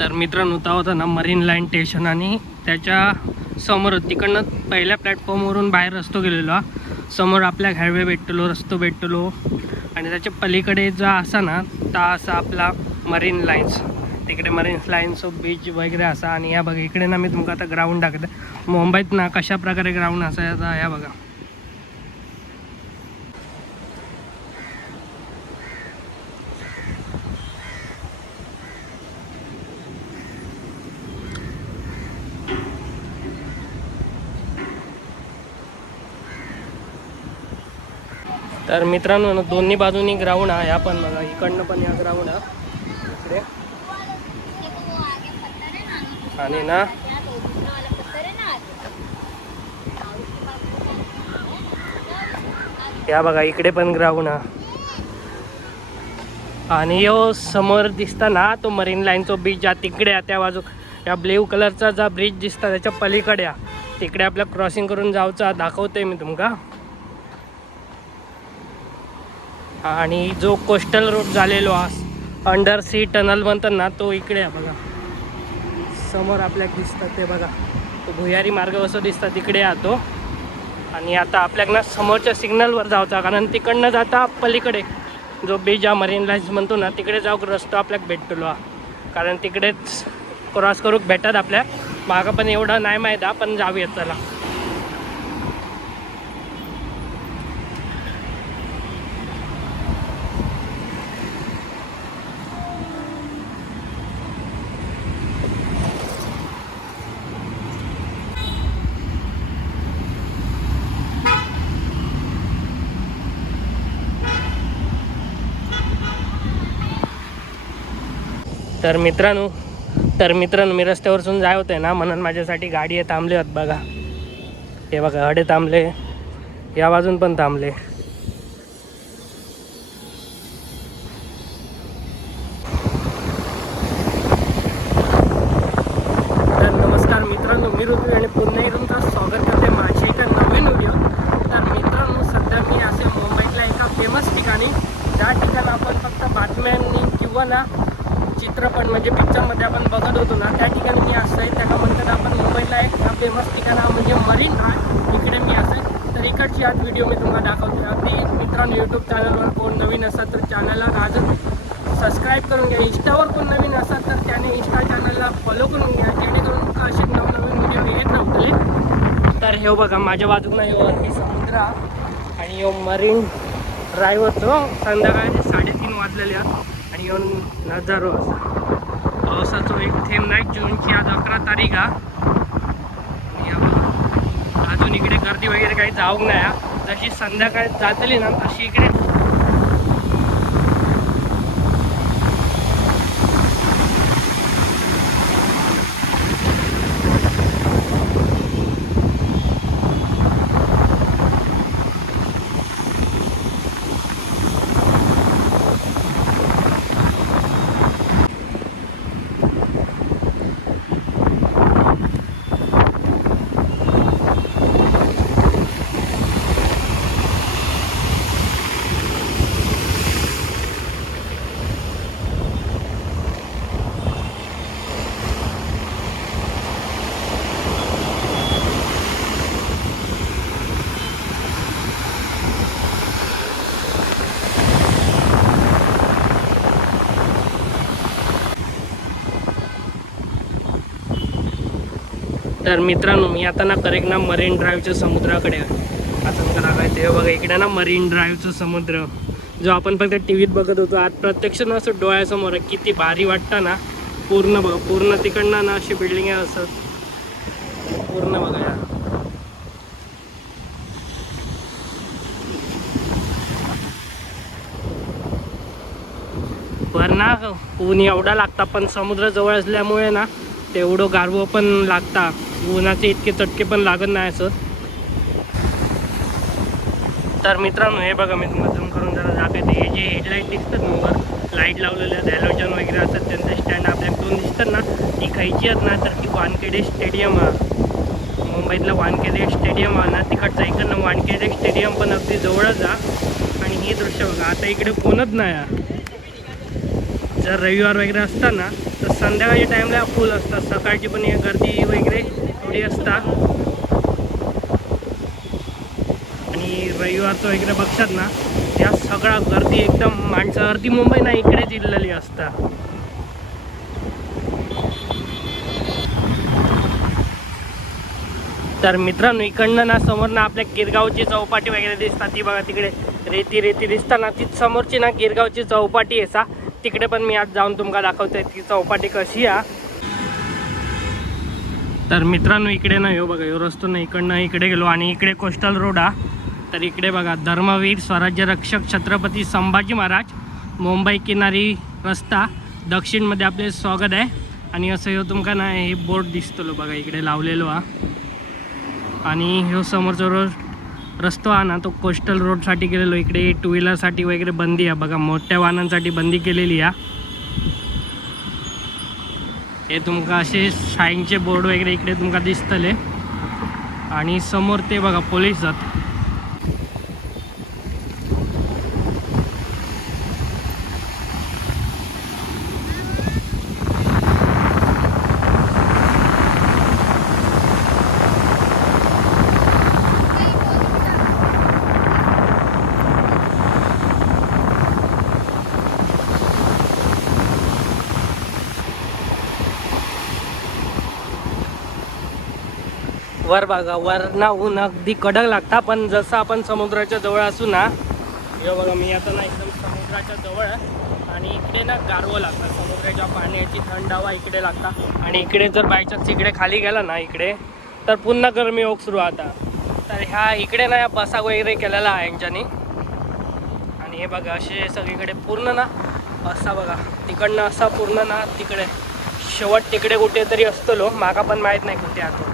तर मित्रांनो, तो होता ना मरीन लाईन स्टेशन आणि त्याच्या समोर तिकडनं पहिल्या प्लॅटफॉर्मवरून बाहेर रस्तो गेलेलो. समोर आपल्या हायवे भेटलो, रस्तो भेटलो आणि त्याच्या पलीकडे जो असा ना ता असा आपला मरीन लाईन्स, तिकडे मरीन लाईन्स बीच वगैरे असा. आणि या बघा इकडे ना मी तुमका आता ग्राउंड दाखवते मुंबईत ना कशा प्रकारे ग्राउंड असायचा. या बघा तर मित्रांनो, दोन्ही बाजूनी ग्राउंड आहे. पण बघा इकडनं पण या ग्राउंड आहे इकडे. आणि ना या बघा इकडे पण ग्राउंड आहे. आणि यो समोर दिसता ना तो मरीन लाईनचा बीच आहे तिकडे आहे. त्या बाजू या ब्ल्यू कलरचा जो ब्रिज दिसता त्याच्या पलीकडे आहे. तिकडे आपल्या क्रॉसिंग करून जाऊचा दाखवते मी तुमका. आणि जो कोस्टल रोड झालेलो अंडर सी टनल म्हणतात ना तो इकडे आहे बघा. समोर आपल्याक दिसतात ते बघा, तो भुयारी मार्ग असं दिसतात तिकडे आहे तो. आणि आता आपल्याक ना समोरच्या सिग्नलवर जाऊचा, कारण तिकडनं जाता पलीकडे जो बीच हा मरीन लाईन्स म्हणतो ना तिकडे जाऊ रस्तो आपल्याक भेटतो. कारण तिकडेच क्रॉस करूक भेटतात आपल्या. मागं पण एवढं नाही माहीत आहे, पण जाऊयात चला. तर मित्रांनो मी रस्त्यावरसून जाय होते ना, म्हणून माझ्यासाठी गाडी आहे थांबले होत बघा. हे बघा हडे थांबले, या बाजून पण थांबले. तर नमस्कार मित्रांनो, मी ऋतू आणि पुन्हा तुमचं स्वागत करते माझ्या एका नवीन व्हिडिओ. तर मित्रांनो, सध्या मी असे मुंबईतल्या एका फेमस ठिकाणी, ज्या ठिकाणी आपण फक्त बातम्यांनी किंवा ना चित्रपट म्हणजे पिक्चरमध्ये आपण बघत होतो ना त्या ठिकाणी मी असं आहे. त्याला म्हणतात आपण मुंबईला एक फेमस ठिकाण म्हणजे मरीन ड्राईव्ह, इकडे मी असं आहे. तर इकडची आज व्हिडिओ मी तुम्हाला दाखवते. अगदी मित्रांनो, यूट्यूब चॅनलवर कोण नवीन असतात तर चॅनलला अजून सबस्क्राईब करून घ्या. इंस्टावर कोण नवीन असतात तर त्याने इंस्टा चॅनलला फॉलो करून घ्या, जेणेकरून असे नवनवीन व्हिडिओ येत राहतले. तर हे बघा माझ्या बाजूला हे वरती समुद्र आणि हे मरीन ड्राईव्ह होतो. संध्याकाळचे 3:30 वाजलेले आहेत आणि येऊन नजारो असा पावसाचो एक थेंब नाही. जूनची आज 11 तारीख आहे. अजून इकडे गर्दी वगैरे काही जाऊक नाही. जशी संध्याकाळी जातली ना तशी इकडे तर मित्रांनो, मी आता ना करेक्ट ना मरीन ड्राईव्हच्या समुद्राकडे आता मला काय ते बघा इकडे ना मरीन ड्राईव्हचं समुद्र जो आपण फक्त टी व्हीत बघत होतो, आज प्रत्यक्ष ना असं डोळ्यासमोर किती भारी वाटतं ना. पूर्ण बघा, पूर्ण तिकडनं ना अशी बिल्डिंग आहे असं पूर्ण बघा या. वरना ऊन एवढा लागता पण समुद्र जवळ असल्यामुळे ना तेवढं गारवं पण लागता, उन्हाचे इतके चटके पण लागत नाही असं. तर मित्रांनो हे बघा, मी तुम्हाला झूम करून जरा दाखवते. हे जे हेडलाईट दिसतात ना वर लाईट लावलेल्या हॅलोजन वगैरे असतात त्यांचे स्टँड आपल्याला दोन दिसतात ना, ती खायची आहेत ना. तर ती वानखेडे स्टेडियम आहे, मुंबईतला वानखेडे स्टेडियम आहे ना, तिकडचं इकडनं वानखेडे स्टेडियम पण अगदी जवळच आहे. आणि हे दृश्य बघा, आता इकडे कोणच नाही आहे. जर रविवार वगैरे असतात ना तर संध्याकाळच्या टाईमला फुल असतात, सकाळची पण गर्दी वगैरे थोडी असतात. आणि रविवारचं वगैरे बघतात ना त्या सगळा गर्दी एकदम माणसं अर्धी मुंबई ना इकडेच इल्लेली असतात. तर मित्रांनो इकडनं ना समोर ना आपल्या गिरगावची चौपाटी वगैरे दिसतात. ती बघा तिकडे रेती दिसतात ना, ती समोरची ना गिरगावची चौपाटी आहे. तिकडे पण मी आज जाऊन तुम्हाला दाखवतोय ती चौपाटी कशी आहे. तर मित्रांनो इकडे ना हो बघा, हो रस्तो ना इकडनं इकडे गेलो आणि इकडे कोस्टल रोड आहे. तर इकडे बघा, धर्मवीर स्वराज्य रक्षक छत्रपती संभाजी महाराज मुंबई किनारी रस्ता दक्षिणमध्ये आपले स्वागत आहे. आणि असं हो तुमका ना हे बोर्ड दिसतो बघा इकडे लावलेलो आहे. आणि ह्यो समोरचा रोड रस्तो आहे ना तो कोस्टल रोडसाठी गेलेलो. इकडे टू व्हीलरसाठी वगैरे बंदी आहे बघा, मोठ्या वाहनांसाठी बंदी केलेली आहे. हे तुमका असे साईनचे बोर्ड वगैरे इकडे तुमका दिसतले. आणि समोर ते बघा पोलीस जात. वर बघा, वर ना ऊन अगदी कडक लागता, पण जसं आपण समुद्राच्या जवळ असू ना, हे बघा मी आता ना एकदम समुद्राच्या जवळ आणि इकडे ना गारवं लागतं. समुद्राच्या पाण्याची थंड हवा इकडे लागता. आणि इकडे जर बायचान्स इकडे खाली गेला ना इकडे तर पुन्हा गरमी होक सुरू आता. तर ह्या इकडे ना या बसा वगैरे केलेला आहे यांच्यानी. आणि हे बघा असे सगळीकडे पूर्ण ना असा बघा, तिकडनं असा पूर्ण ना तिकडे शेवट तिकडे कुठेतरी असतो लो, मागा पण माहीत नाही कुठे आतो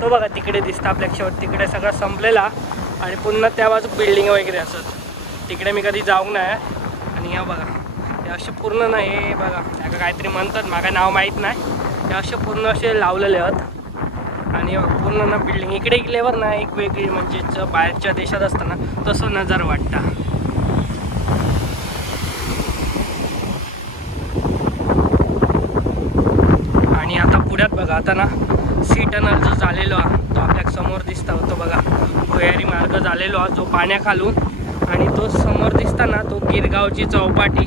तो बघा तिकडे दिसतं आपल्या शेवट. तिकडे सगळं संपलेला आणि पुन्हा त्या बाजू बिल्डिंग वगैरे असत. तिकडे मी कधी जाऊ नाही. आणि हे बघा हे असे पूर्ण ना, हे बघा त्याला काहीतरी म्हणतात, मागा नाव माहीत नाही. हे असे पूर्ण असे लावलेले आहेत. आणि पूर्ण ना बिल्डिंग इकडे गेल्यावर ना एक वेगळी म्हणजे बाहेरच्या देशात असताना तसं नजर वाटतं. आणि आता पुढ्यात बघा, आता ना सी टनल जो झालेलो आहे तो आपल्या समोर दिसता होतो बघा. भुयारी मार्ग झालेलो आहे जो पाण्याखालून. आणि तो समोर दिसता ना तो गिरगावची चौपाटी.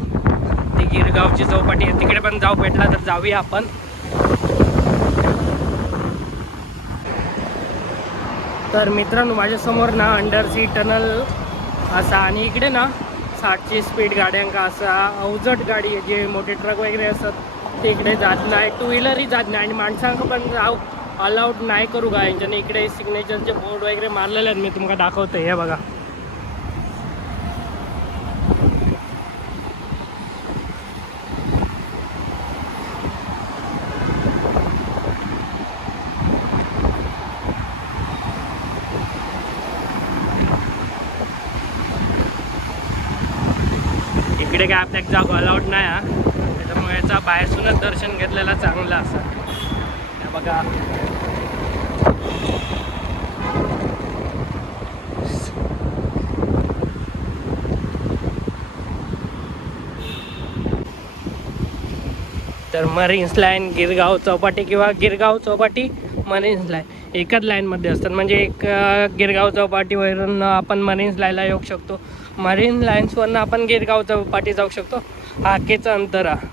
ती गिरगावची चौपाटी आहे, तिकडे पण जाऊ भेटला तर जाऊया आपण. तर मित्रांनो माझ्यासमोर ना अंडर सी टनल असा. आणि इकडे ना 60ची स्पीड गाड्यांका असा अवजड गाडी जे मोठे ट्रक वगैरे असतात ते इकडे जात नाही, टू व्हीलरही जात नाही. आणि माणसांका पण जाऊ अलाउड नाही करू का यांच्याने. इकडे सिग्नेचरचे बोर्ड वगैरे मारलेले आहेत, मी तुम्हाला दाखवतो. हे बघा इकडे काय आपल्याला जाऊ अलाउड नाही हा. त्याच्यामुळे याचा बाहेरसूनच दर्शन घेतलेला चांगलं असं. हे बघा तर मरीन्स लाईन गिरगाव चौपाटी किंवा गिरगाव चौपाटी मरीन्स लाईन एकाच लाईनमध्ये असतात. म्हणजे एक गिरगाव चौपाटीवरून आपण मरीन्स लाईनला येऊ शकतो, मरीन लाईन्सवरनं आपण गिरगाव चौपाटी जाऊ शकतो. हाकेचं अंतर आहे.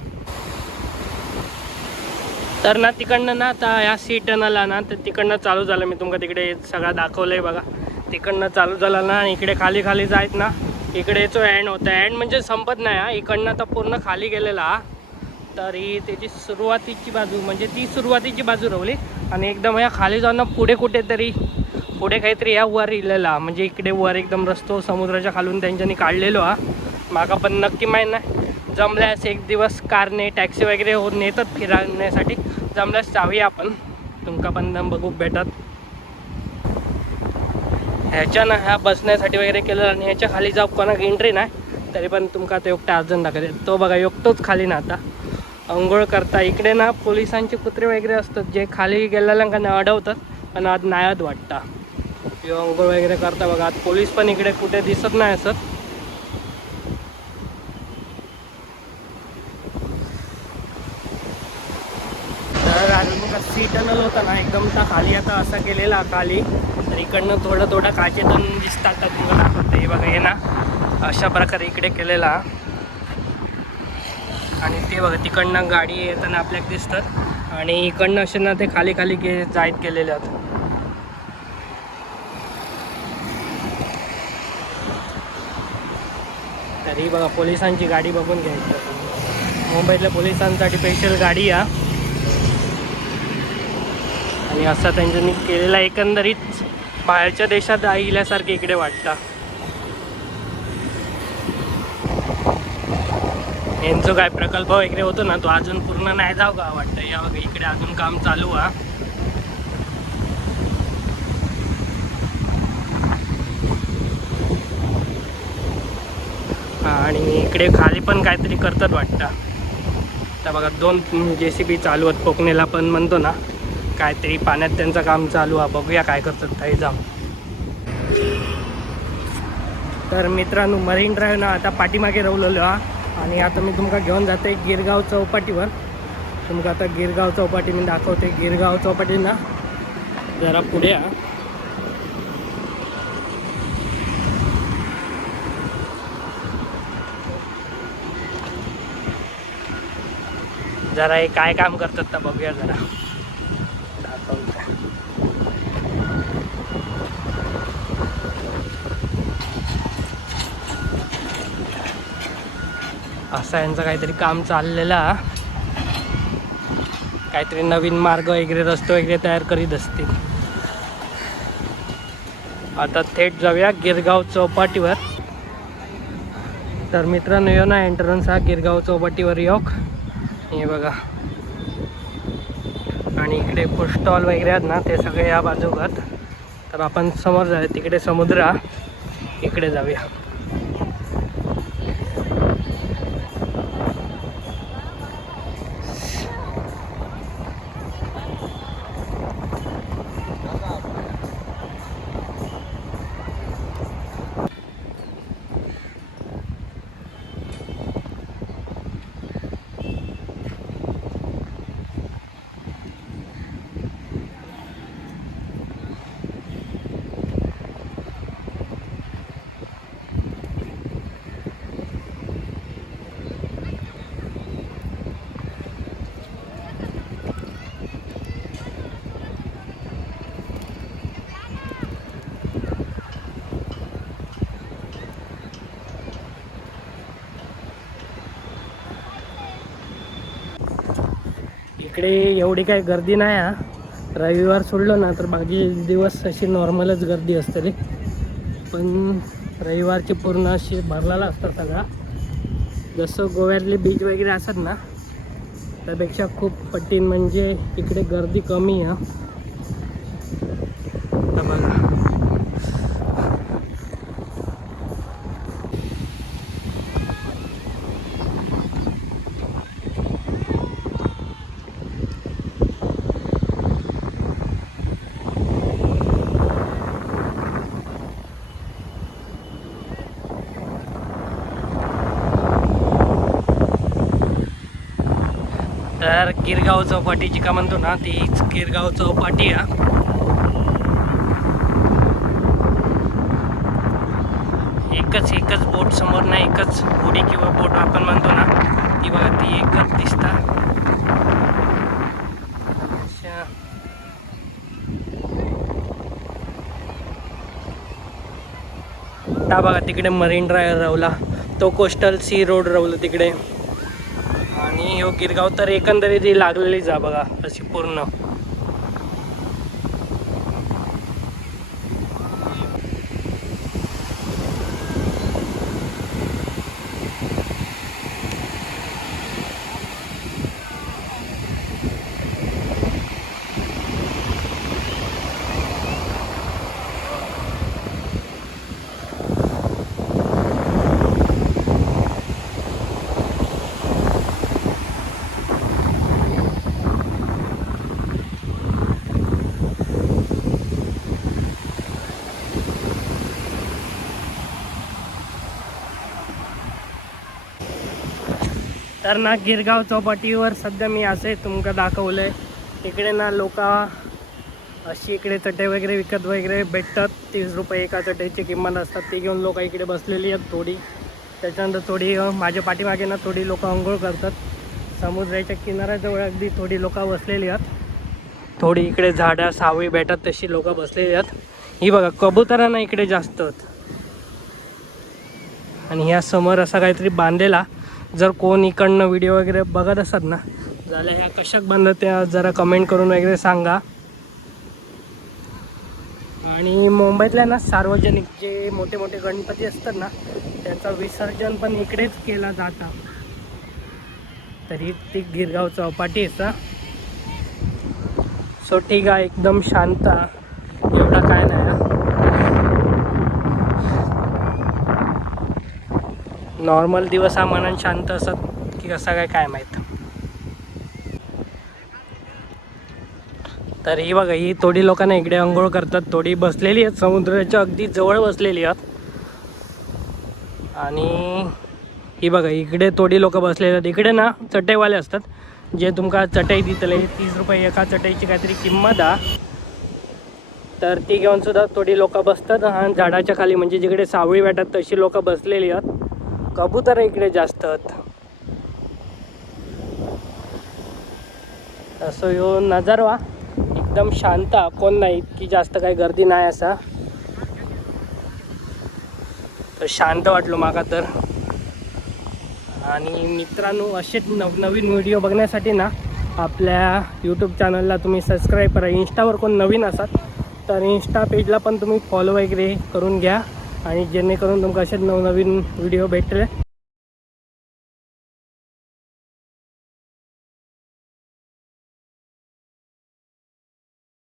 तर ना तिकडनं ना आता ह्या सी टनलला ना तर तिकडनं चालू झालं. मी तुमका तिकडे सगळं दाखवलं आहे बघा. तिकडनं चालू झालं ना, इकडे खाली खाली जायत ना, इकडे जो एंड होता. एंड म्हणजे संपत नाही हा, इकडनं तर पूर्ण खाली गेलेला हा. तर ही त्याची सुरुवातीची बाजू म्हणजे ती सुरुवातीची बाजू रवली आणि एकदम या खाली जाऊन पुढे कुठेतरी पुढे काहीतरी या वर इलेला म्हणजे इकडे वर एकदम रस्तो समुद्राच्या खालून त्यांच्यानी काढलेलो हा माका पण नक्की माहीत नाही जमल्यास एक दिवस कारने टॅक्सी वगैरे हो नेतात फिरण्यासाठी जमल्यास जाऊया आपण तुमका पण बघू भेटत ह्याच्यानं ह्या बसण्यासाठी वगैरे केलं आणि ह्याच्या खाली जाऊ कोणाक एंट्री नाही तरी पण तुमका आता एकटा अजून दाखवते तो बघा एकटोच खाली ना आता अंघोळ करता इकडे ना पोलिसांचे कुत्रे वगैरे असतात जे खाली गेलेल्यांना अडवतात पण आज नायत वाटता किंवा अंघोळ वगैरे करता बघा आज पोलीस पण इकडे कुठे दिसत नाही असत तर अजून सी टनल होता ना एकदम तर खाली आता असा केलेला खाली तर इकडनं थोडं काचेतून दिसतात तर तुम्हाला दाखवते बघा हे ना अशा प्रकारे इकडे केलेला आणि ते बघा तिकडनं गाडी येताना आपल्याला दिसतात आणि इकडनं असे ना ते खाली जायत केलेले आहेत तरी बघा पोलिसांची गाडी बघून घ्यायची मुंबईतल्या पोलिसांसाठी स्पेशल गाडी आहे आणि असा त्यांच्यानी केलेला एकंदरीत बाहेरच्या देशात आल्यासारखे इकडे वाटतं यांचं काय प्रकल्प वगैरे होतो ना तो अजून पूर्ण नाही जाऊ का वाटतं या बघा इकडे अजून काम चालू आहे आणि इकडे खाली पण काहीतरी करतात वाटतं तर बघा 2 JCB चालू आहेत कोकणेला पण म्हणतो ना काहीतरी पाण्यात त्यांचं काम चालू आहे बघूया काय करतात काही जाम तर मित्रांनो मरीन ड्राईव्ह ना आता पाठीमागे रवलेलो आहे आणि आता मी तुमका घेऊन जाते गिरगाव चौपाटीवर तुमका आता गिरगाव चौपाटी मी दाखवते गिरगाव चौपाटी ना जरा पुढे आहे जरा हे काय काम करतात तर बघूया जरा असं यांचं काहीतरी काम चाललेलं काहीतरी नवीन मार्ग वगैरे रस्ते वगैरे तयार करीत असतील आता थेट जाऊया गिरगाव चौपाटीवर तर मित्रांनो यो ना एंट्रन्स हा गिरगाव चौपाटीवर योग हे बघा आणि इकडे फूड स्टॉल वगैरे आहेत ना ते सगळे या बाजूगात तर आपण समोर जाऊया तिकडे समुद्र इकडे जाऊया इकडे एवढी काही गर्दी नाही हा रविवार सोडलं ना तर बाकी दिवस अशी नॉर्मलच गर्दी असते रे पण रविवारची पूर्ण अशी भरलेला असतात सगळा जसं गोव्यातले बीच वगैरे असतात ना त्यापेक्षा खूप पटीन म्हणजे इकडे गर्दी कमी आहे तर बघा तर गिरगाव चौपाटी जी का म्हणतो ना तीच गिरगाव चौपाटी आहे एकच बोट समोर ना एकच होडी किंवा बोट आपण म्हणतो ना ती बघा ती एकच दिसता त्या बघा तिकडे मरीन ड्राईव्ह रवला तो कोस्टल सी रोड रवला तिकडे आणि तो गिरगाव तर एकंदरीत लागलेली जा बघा अशी पूर्ण. तर ना गिरगाव चौपाटीवर सध्या मी असे तुमका दाखवलं आहे. इकडे ना लोक अशी इकडे चटई वगैरे विकत वगैरे भेटतात. 30 रुपये एका चटईची किंमत असतात. ती घेऊन लोक इकडे बसलेली आहेत थोडी. त्याच्यानंतर थोडी माझ्या पाठीमागे ना थोडी लोक अंघोळ करतात. समुद्राच्या किनाऱ्याजवळ अगदी थोडी लोक बसलेली आहेत. थोडी इकडे झाडं सावळी भेटतात तशी लोक बसलेली आहेत. ही बघा कबुतरांना इकडे जास्त आहेत. आणि ह्या समोर असा काहीतरी बांधलेला. जर कोण इकडनं व्हिडिओ वगैरे बघत असतात ना झाल्या ह्या कशाक बांधतात त्या जरा कमेंट करून वगैरे सांगा. आणि मुंबईतल्या ना सार्वजनिक जे मोठे मोठे गणपती असतात ना त्याचं विसर्जन पण इकडेच केला जातं. तरी ती गिरगाव चौपाटी आहे. सो ठीक आहे, एकदम शांत, एवढा काय नाही. नॉर्मल दिवस हा मनान शांत असत की कसा काय माहीत. तर ही बघा ही थोडी लोकांना इकडे अंघोळ करतात. थोडी बसलेली आहेत समुद्राच्या अगदी जवळ बसलेली आहेत. आणि ही बघा इकडे थोडी लोक बसलेली आहेत. इकडे ना चटईवाले असतात जे तुमका चटई देतले. 30 रुपये एका चटईची काहीतरी किंमत आहे. तर ती घेऊन सुद्धा थोडी लोक बसतात. आणि झाडाच्या खाली म्हणजे जिकडे सावळी भेटतात तशी लोक बसलेली आहेत. कबूतर इकडे जास्त आहेत. असं ह्यो नजारा एकदम शांत, कोण नाही, इतकी जास्त काही गर्दी नाही असा. तर शांत वाटलो माका तर. आणि मित्रांनो असेच नवनवीन व्हिडिओ बघण्यासाठी ना आपल्या यूट्यूब चॅनलला तुम्ही सबस्क्राईब करा. इंस्टावर कोण नवीन असाल तर इंस्टा पेजला पण तुम्ही फॉलो वगैरे करून घ्या. आणि जेणेकरून तुमका असेच नवनवीन व्हिडिओ भेटले.